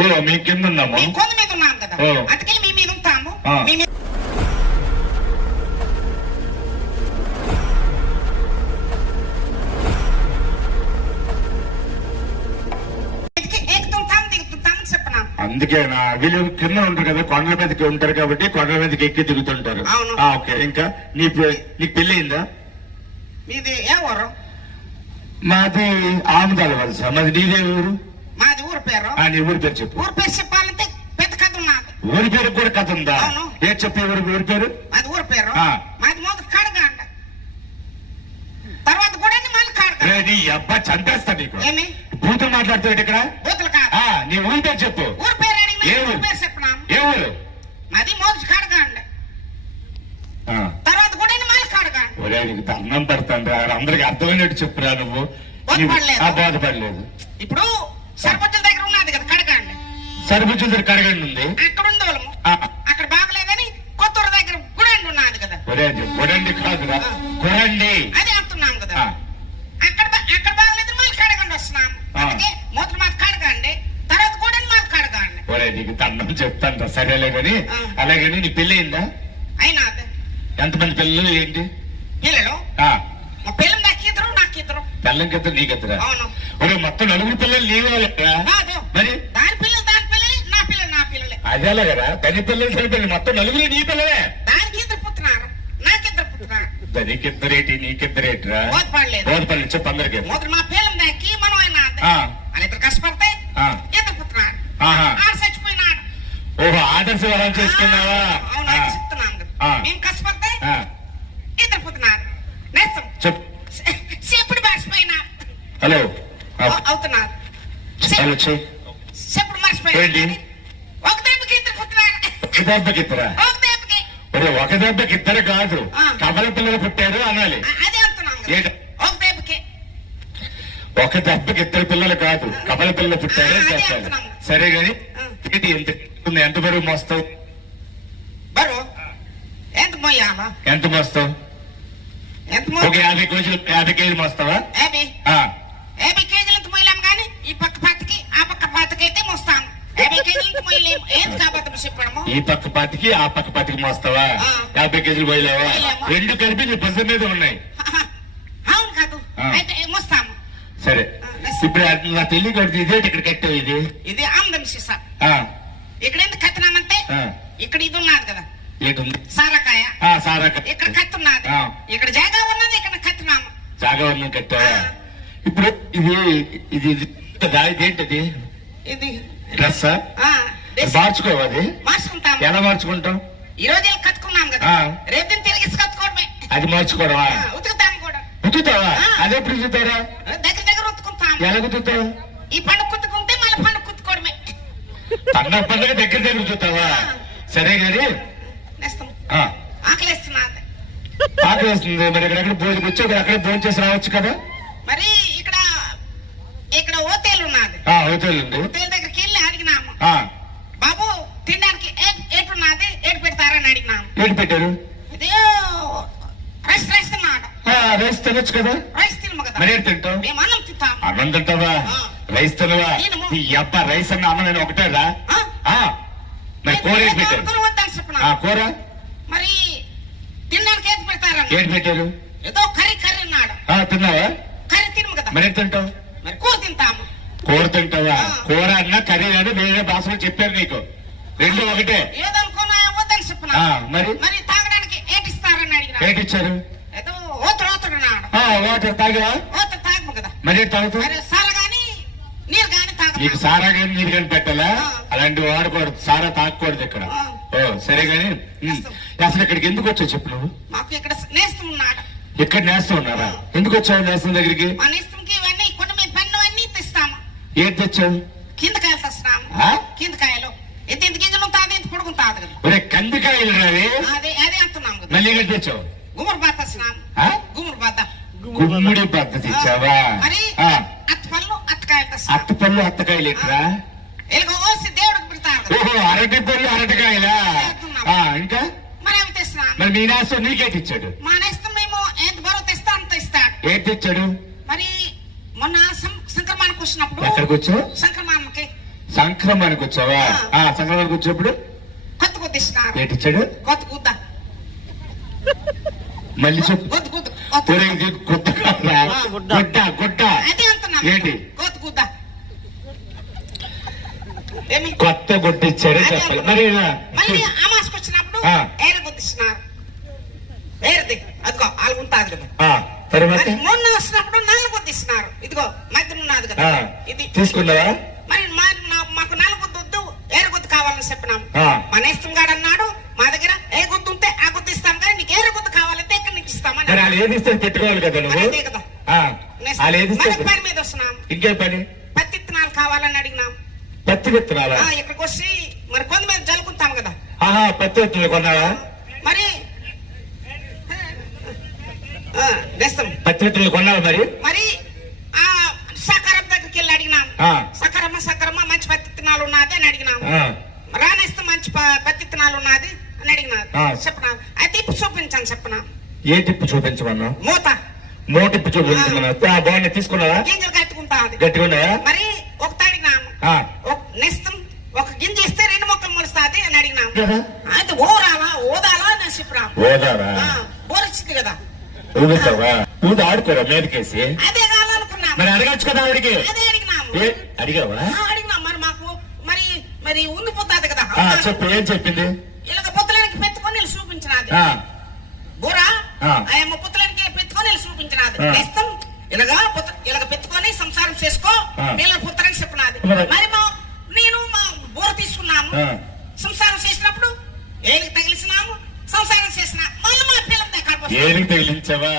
ఓ మీ కింద ఉన్నాము, కొంత మీద ఉన్నాం కదా, అందుకే మీ మీద ఉంటాము. మీ మీద అందుకేనా వీళ్ళు కింద ఉంటారు కదా, కొండల మీదకి ఉంటారు కాబట్టి కొండల మీదకి ఎక్కి దిగుతుంటారు. ఓకే, ఇంకా నీకు పెళ్లి అయిందా? మీది ఏ ఊరు? మాది ఆముదాల వలస. మాది నీదే ఊరు? మాది ఊరు పేరు. నీ ఊరి పేరు చెప్పు. ఊరు పేరు చెప్పాలంటే పెద్ద కథ ఉన్నది. ఊరి పేరు కూడా కథ ఉందా? ఏ చెప్పే ఊరి పేరు? మాది ఊరు పేరు. మాది మొదటి కడగ అంట, తర్వాత కూడా మళ్ళీ కడగ. నీ అబ్బా చంపేస్తా నీకు. ఏమి బూతులు మాట్లాడుతావు ఇక్కడ? బూతులు కాదు, నీ ఊరి పేరు చెప్పు. ఊరు పేరు పేరు చెప్పినా. ఏ ఊరు? మాది మొదటి కడగ అండి, తర్వాత కూడా మళ్ళీ కడగ. ఒరే నీకు దండం పెడతాను రా, అందరికి అర్థమైనట్టు చెప్పురా. నువ్వు బాధపడలేదు. ఇప్పుడు సర్పంచుల దగ్గర ఉన్నది కదా కడగ అండి. సర్పంచుల దగ్గర కడగండి ఉంది, అక్కడ ఉంది వాళ్ళము. అక్కడ బాగలేదని కొత్తూరు దగ్గర గుడండి ఉన్నది కదా. ఒరే గుడండి కాదురా, గుడండి అదే అంటున్నాం కదా. అక్కడ బాగలేదు మళ్ళీ కడగండి వస్తున్నాం. అందుకే మొదటి మాకు కడగండి, తర్వాత కూడా మాకు కడగండి. ఒరే నీకు దండం చెప్తాను సరేలే గాని. అలాగని నీ పెళ్లి అయిందా? అయినా. ఎంతమంది పిల్లలు ఏంటి? పిల్లలు మా పిల్లలు నాకిద్దరు పిల్లలకిద్దరు నీకిద్దరా? ఒరే మొత్తం నలుగురు పిల్లలు నీ వాళ్ళ మరి? దాని పిల్లలు నా పిల్లలు నా పిల్లలే. అదేలా కదా, తని పిల్లలు తన పిల్లలు మొత్తం నలుగురు నీ పిల్లలే. దానికి ఇద్దరు పుట్టినారు, నాకిద్దరు పుట్టినారు. దానికిద్దరేటి నీకిద్దరేటిరా? బోధపడలేదు చెప్పు అందరికి. మా పిల్లలు దాకి మనం అయినా ఇద్దరు కష్టపడితే ఇద్దరు పుట్టినారు. చచ్చిపోయినాడు. ఓహో ఆదర్శ వివాహం చేసుకున్నావా? చెప్తున్నాం కదా, మేము కష్టపడితే ఇద్దరు పుట్టినారు. చెప్పు. చెప్పుడు మర్చిపోయినా. హలో అవుతున్నారు. చెప్పుడు మర్చిపోయినా. ఒక దెబ్బకి ఇద్దరు పుట్టినారు. ఒక దెబ్బకి ఇద్దరా? ఒక దెబ్బకి ఇద్దరు కాదు, కమల పిల్లలు పుట్టారు అనాలి. అదే అంటున్నాం, ఒక దెబ్బకి. ఒక దెబ్బకి ఇద్దరు పిల్లలు కాదు, కమల పిల్లలు పుట్టారు అని చెప్పాలి. సరే గాని ఎంత బరువు మోస్తావు? బరువు ఎంత మోయాలా? ఎంత మోస్తావు? ఒక 50 కేజీలు మోస్తావా? 50 కేజీలు మోయలేము కానీ ఈ పక్క పాతికి ఆ పక్క పాతికి అయితే మోస్తాను. 50 కేజీలు మోయలేము. ఏంటి కాబట్టి చెప్పడము? ఈ పక్క పాతికి ఆ పక్క పాతికి మోస్తావా? 50 కేజీలు పోయలేవా? రెండు కలిపి నీ భుజం మీద ఉన్నాయి. అవును కాదు, అయితే మోస్తాము. సరే ఇప్పుడు నా పెళ్లి కడితే ఇదేంటి ఇక్కడ కట్టావు? ఇది ఆందం సీసా. ఇక్కడ ఎందుకు కట్టినామంటే ఇక్కడ ఇది ఉన్నది కదా, సారకాయ. ఇక్కడ కత్తున్నది, ఇక్కడ జాగా ఉన్నది, ఇక్కడ కత్తినాము. జాగా ఉన్నది కట్టావా? ఇప్పుడు ఇది ఏంటది? ఇది డ్రెస్ మార్చుకోవాలి. మార్చుకుంటాం. ఎలా మార్చుకుంటాం? ఈ రోజు కట్టుకున్నాం కదా, రేపు తిరిగి కట్టుకోవడమే. అది మార్చుకోవడమా? ఉతుకుతాం కూడా. ఉతుకుతావా? అదే ఉతుకుతారా? దగ్గర ఉతుకుంటాం. ఎలా ఉతుకుతావు? ఈ పండుగ కుట్టుకుంటే మళ్ళీ పండుగ కుట్టుకోవడమే. పండుగ దగ్గర ఉతుకుతావా? సరే గాని ఆకలిస్తున్నది. ఆకలిస్తుంది మరి ఇక్కడ భోజనం వచ్చి అక్కడ భోజనం చేసి రావచ్చు కదా. మరి ఇక్కడ హోటల్ ఉన్నది. హోటల్ ఉంది. హోటల్ దగ్గరికి వెళ్ళి అడిగినాము, బాబు తినడానికి ఏటున్నది, ఏటు పెడతారని అడిగినాము. ఏటు పెట్టారు? రైస్ తిన్నాడు. రైస్ తినొచ్చు కదా. రైస్ తినము కదా. మరి ఏంటి తింటావు? మేము అన్నం తింటాం. అన్నం తింటావా? రైస్ తినవా? ఈ అబ్బా రైస్ అన్న అన్నం నేను ఒకటేరా? మరి కూర ఏది పెట్టారు? కూర మరి తినడానికి ఏది పెడతారని. ఏది పెట్టారు? ఏదో కర్రీ అన్నాడు. తిన్నావా? కర్రీ తినము కదా. మరి ఏంటి తింటావు? మరి కూర తింటాము. కూర తింటావా? కూర అన్నా కర్రీ అని వేరే భాషలో చెప్పారు నీకు, రెండు ఒకటే. ఏదనుకున్నా వద్దని చెప్పిన. మరి తాగడానికి ఏటిస్తారని అడిగిన. ఏటిచ్చారు? ఏదో ఓతుడు వాటర్ తాగా? ఓతుడు తాగము కదా. మరి తాగుతావు? సారా గాని నీరు గాని తాగ. నీకు సారా గాని నీరు గాని పెట్టాలా? అలాంటివి వాడకూడదు, సారా తాగకూడదు ఇక్కడ. సరే గాని అసలు ఇక్కడికి ఎందుకు వచ్చావు చెప్పు నువ్వు? మాకు ఇక్కడ నేస్తం ఉన్నాడు. ఇక్కడ నేస్తం ఉన్నారా? ఎందుకు వచ్చావు నేస్తం దగ్గరికి? మా నేస్తంకి ఇవన్నీ కొండ మీద పన్ను అన్ని తెస్తాము. ఏం తెచ్చావు? కిందకాయలు తెస్తున్నాము. కిందకాయలు ఎంత గింజలు ఉంటుంది, ఎంత పొడుగుంటుంది కదా. ఒరే కందికాయలు రావి? అదే అంటున్నాం కదా. మళ్ళీ ఏం తెచ్చావు? గుమ్మడి బాత తెస్తున్నాము. గుమ్మడి బాత. గుమ్మడి బాత తెచ్చావా? మరి అత్తపళ్ళు అత్తకాయలు తెస్తాం. అత్తపళ్ళు అత్తకాయలు ఎట్రా? దేవుడికి పెడతారు. ఓహో అరటి పళ్ళు అరటికాయలా? ఇంకా మరి అవి తెస్తున్నాం. మరి మీ నేస్తం నీకేటి ఇచ్చాడు? మా నేస్తం మేము ఎంత బరువు తెస్తా అంత ఇస్తాడు. ఏం తెచ్చాడు? మరి మొన్న సంక్రమణకు వచ్చినప్పుడు. ఎక్కడికి వచ్చావు? సంక్రమణకి. సంక్రమణకు వచ్చావా సంక్రమణకు వచ్చినప్పుడు కొత్త గుద్దిస్తున్నారు. ఏటిచ్చాడు కొత్త గుద్ద మళ్ళీ చెప్పు కొత్త గుద్ద ఊరేగి గుడ్డ కాదురా. గుడ్డ గుడ్డ అదే అంటున్నా. ఏంటి? కొత్త గుద్ద ఏమి కొత్త గుడ్డ ఇచ్చారే చెప్పాలి మరి మళ్ళీ అమాస్కి వచ్చినప్పుడు ఏర గుద్దిస్తున్నారు. ఏరది అదిగో వాళ్ళు ఉంటాది కదా. తర్వాత మరి మొన్న వచ్చినప్పుడు నల్ల గుద్దిస్తున్నారు. ఇదిగో మధ్యలో ఉన్నది కదా ఇది తీసుకున్నావా? మరి మాకు నల్ల గుద్దు వద్దు ఏర గుద్దు కావాలని చెప్పినాము. మన ఇష్టం గాడు అన్నాడు మా దగ్గర ఏ గుద్దు ఉంటే ఆ గుద్దు ఇస్తాం కానీ నీకు ఏర గుద్దు కావాలంటే ఇక్కడ నీకు ఇస్తామని. మరి వాళ్ళు ఏది ఇస్తే పెట్టుకోవాలి కదా నువ్వు. అదే కదా వాళ్ళు ఏది ఇస్తే పని మీద వస్తున్నాం. ఇంకే పని పత్తి విత్తనాలు కావాలని అడిగినాం. పత్తి విత్తనాలా? ఇక్కడికి వచ్చి మరి కొంత మీద జలుకుంటాం కదా. పత్తి విత్తనాలు కొన్నావా? మరి నేస్తాం పత్తి విత్తనాలు కొన్నావా? మరి ఆ సకారం దగ్గరికి వెళ్ళి అడిగినాం. సకరమ్మ మంచి పత్తి విత్తనాలు ఉన్నది అని అడిగినాం. రానేస్తే మంచి పత్తి విత్తనాలు ఉన్నది అని అడిగినారు. చెప్పనా అయితే ఇప్పుడు చూపించాను చెప్పనా. ఏ టిప్పు చూపించమన్నా? మూత టిప్పు చూపించమన్నా. బాగున్నా తీసుకున్నావా? గింజలు కట్టుకుంటా గట్టిగా మరి ఒకటి అడిగినాము. నేస్తం ఒక గింజ ఇస్తే 2 మొక్కలు మొలుస్తాది అని అడిగినాము. అయితే ఓదాలా నేను చెప్పరా. ఓరిచ్చింది కదా. ఊగుతావా? ఊది ఆడుకోరా మీదకేసి. అదే కావాలనుకున్నాము. మరి అడగచ్చు కదా ఆవిడికి. అదే అడిగినాము. అడిగావా? అడిగినాం. మరి మాకు మరి ఉండిపోతాది కదా. చెప్పు ఏం చెప్పింది? ఇలాగ పుత్తలానికి పెట్టుకొని చూపించినది. బోరా ఆయమ్మ పుత్తలానికి పెట్టుకొని చూపించినది. నేస్తం ఇలాగ పెట్టుకొని సంసారం చేసుకో పిల్లల పుత్రానికి చెప్పినది. మరి నేను మా బోర తీసుకున్నాము. సంసారం చేసినప్పుడు ఏలికి తగిలిసినాము. సంసారం చేసిన మళ్ళీ మా పిల్లల దగ్గర ఏలికి తగిలించావా?